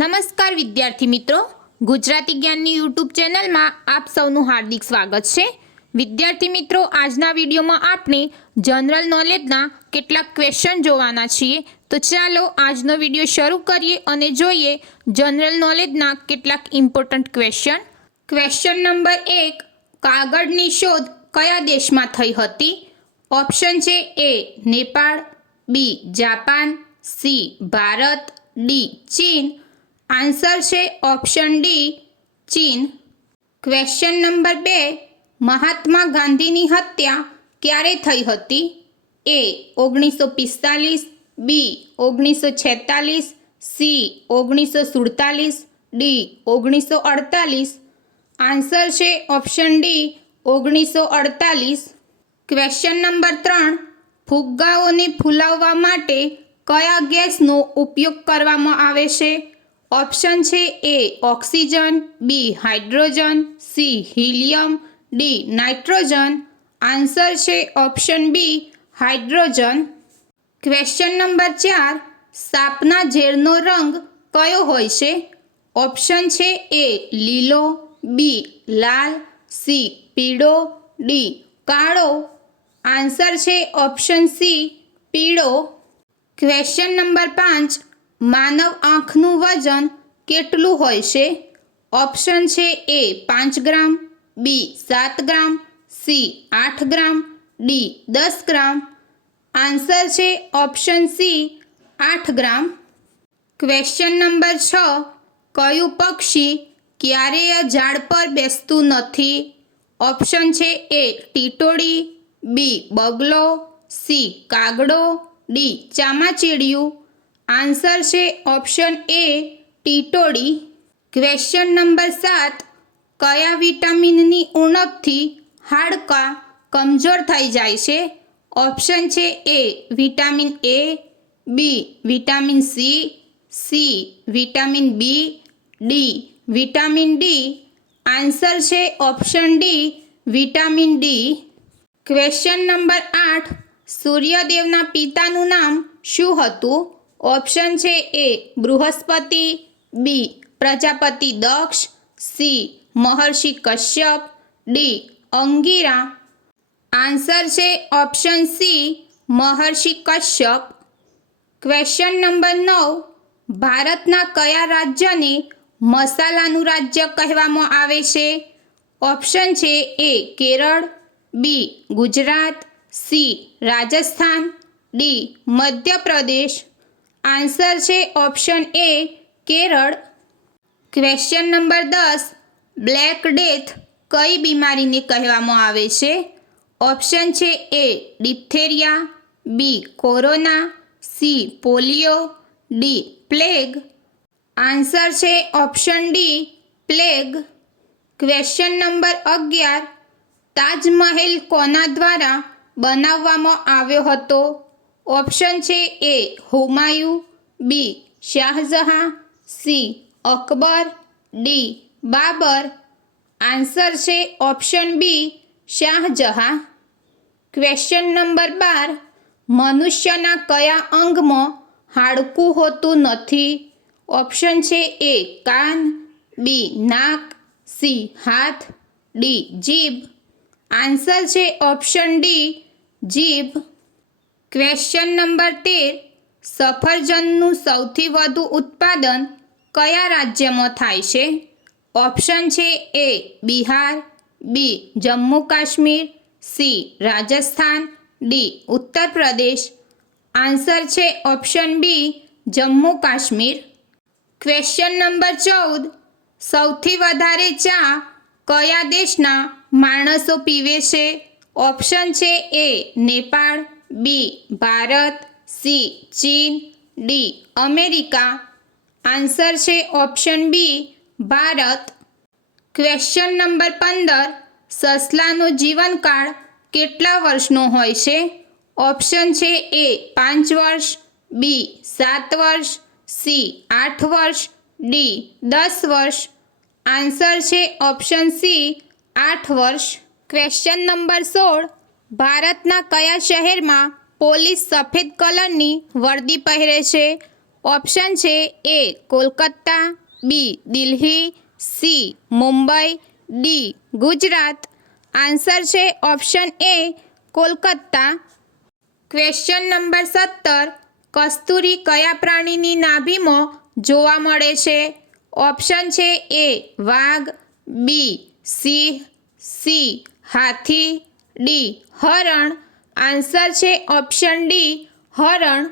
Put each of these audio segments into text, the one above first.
નમસ્કાર વિદ્યાર્થી મિત્રો, ગુજરાતી જ્ઞાનની યુટ્યુબ ચેનલમાં આપ સૌનું હાર્દિક સ્વાગત છે। વિદ્યાર્થી મિત્રો, આજના વિડીયોમાં આપણે જનરલ નોલેજના કેટલાક ક્વેશ્ચન જોવાના છીએ। તો ચાલો આજનો વિડીયો શરૂ કરીએ અને જોઈએ જનરલ નોલેજના કેટલાક ઇમ્પોર્ટન્ટ ક્વેશ્ચન। ક્વેશ્ચન નંબર 1, કાગળની શોધ કયા દેશમાં થઈ હતી? ઓપ્શન છે A Nepal, B Japan, C Bharat, D ચીન। આન્સર છે ઓપ્શન ડી ચીન। ક્વેશ્ચન નંબર 2, મહાત્મા ગાંધીની હત્યા ક્યારે થઈ હતી? A 1945, B 1946, C 1947, D 1948। Answer છે ઓપ્શન ડી 1948। ક્વેશ્ચન નંબર 3, ફુગ્ગાઓને ફૂલાવવા માટે કયા ગેસનો ઉપયોગ કરવામાં આવે છે? ઓપ્શન છે A oxygen, B hydrogen, C helium, D nitrogen. Answer છે option B hydrogen. Question number 4, સાપના ઝેરનો રંગ કયો હોય છે? ઓપ્શન છે એ લીલો, બી લાલ, સી પીળો, ડી કાળો। આન્સર છે ઓપ્શન સી પીળો। ક્વેશ્ચન નંબર 5, માનવ આંખનું વજન કેટલું હોય છે? ઓપ્શન છે એ 5 ગ્રામ, બી 7 ગ્રામ, સી 8 ગ્રામ, ડી 10 ગ્રામ। આન્સર છે ઓપ્શન સી 8 ગ્રામ। ક્વેશ્ચન નંબર 6, કયું પક્ષી ક્યારેય ઝાડ પર બેસતું નથી? ઓપ્શન છે એ ટીટોળી, બી બગલો, સી કાગડો, ડી ચામાચીડિયું। આન્સર છે ઓપ્શન એ ટીટોળી। ક્વેશ્ચન નંબર 7, કયા વિટામિનની ઉણપથી હાડકાં કમજોર થઈ જાય છે? ઓપ્શન છે A vitamin A, B vitamin C, C vitamin B, D vitamin D. Answer છે option D vitamin D. Question number 8, સૂર્યદેવના પિતાનું નામ શું હતું? ઓપ્શન છે A Brihaspati, B Prajapati Daksha, C Maharshi Kashyap, D Angira. Answer છે option C Maharshi Kashyap. Question number 9, ભારતના કયા રાજ્યને મસાલાનું રાજ્ય કહેવામાં આવે છે? ઓપ્શન છે A Kerala, B Gujarat, C Rajasthan, D Madhya Pradesh. Answer છે option A Kerala. Question number 10, black death કઈ બીમારીને કહેવામાં આવે છે? ઓપ્શન છે A diphtheria, B corona, C polio, D plague. Answer છે option D plague. Question number 11, Taj Mahal કોના દ્વારા બનાવવામાં આવ્યો હતો? ઓપ્શન છે A Humayun, B Shah Jahan, C Akbar, D Babur. Answer છે option B Shah Jahan. Question number 12, મનુષ્યના કયા અંગમાં હાડકું હોતું નથી? ઓપ્શન છે એ કાન, બી નાક, સી હાથ, ડી જીભ। આન્સર છે ઓપ્શન ડી જીભ। ક્વેશ્ચન નંબર 13, સફરજનનું સૌથી વધુ ઉત્પાદન કયા રાજ્યમાં થાય છે? ઓપ્શન છે A Bihar, B Jammu Kashmir, C Rajasthan, D Uttar Pradesh. Answer છે option B Jammu Kashmir. Question number 14, સૌથી વધારે ચા કયા દેશના માણસો પીવે છે? ઓપ્શન છે A Nepal, B Bharat, C ચીન, ડી અમેરિકા। આન્સર છે option B Bharat. Question number 15, સસલાનો જીવનકાળ કેટલા વર્ષનો હોય છે? ઓપ્શન છે એ 5 વર્ષ, બી 7 વર્ષ, સી 8 વર્ષ, ડી 10 વર્ષ। આન્સર છે ઓપ્શન સી 8 વર્ષ। ક્વેશ્ચન નંબર 16, ભારતના કયા શહેરમાં પોલીસ સફેદ કલરની વર્દી પહેરે છે? ઓપ્શન છે A Kolkata, B Delhi, C Mumbai, D Gujarat. Answer છે option A Kolkata. Question number 17. કસ્તુરી કયા પ્રાણીની નાભીમાં જોવા મળે છે? ઓપ્શન છે એ વાઘ, બી સિંહ, સી હાથી, ડી હરણ. આન્સર છે ઓપ્શન ડી હરણ.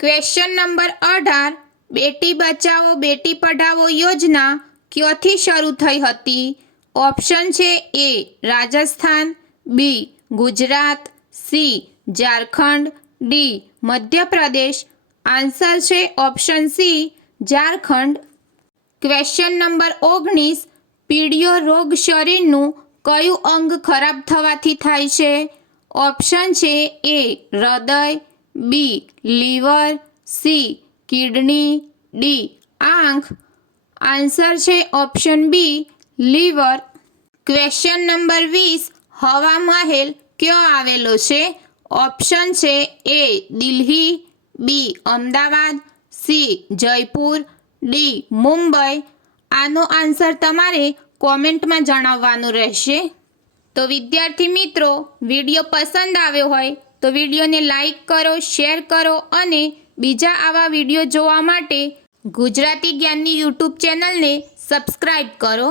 Question number 18. બેટી બચાવો બેટી પઢાઓ યોજના ક્યાંથી શરૂ થઈ હતી? ઓપ્શન છે A Rajasthan, B Gujarat, C Jharkhand, D Madhya Pradesh. Answer છે option C Jharkhand. Question number 19. પીળિયો રોગ શરીરનું કયું અંગ ખરાબ થવાથી થાય છે? ઓપ્શન છે એ હૃદય, B liver, C kidney, D આંખ. આન્સર છે option B liver. Question number 20. Hawa Mahal ક્યાં આવેલો છે? ઓપ્શન છે A Delhi, B Ahmedabad, C Jaipur, D Mumbai. આનો આન્સર તમારે કોમેન્ટમાં જણાવવાનું રહેશે. તો વિદ્યાર્થી મિત્રો, વિડીયો પસંદ આવ્યો હોય તો વિડીયોને લાઈક કરો, શેર કરો અને બીજા આવા વિડીયો જોવા માટે ગુજરાતી જ્ઞાનની યુટ્યુબ ચેનલને સબસ્ક્રાઈબ કરો.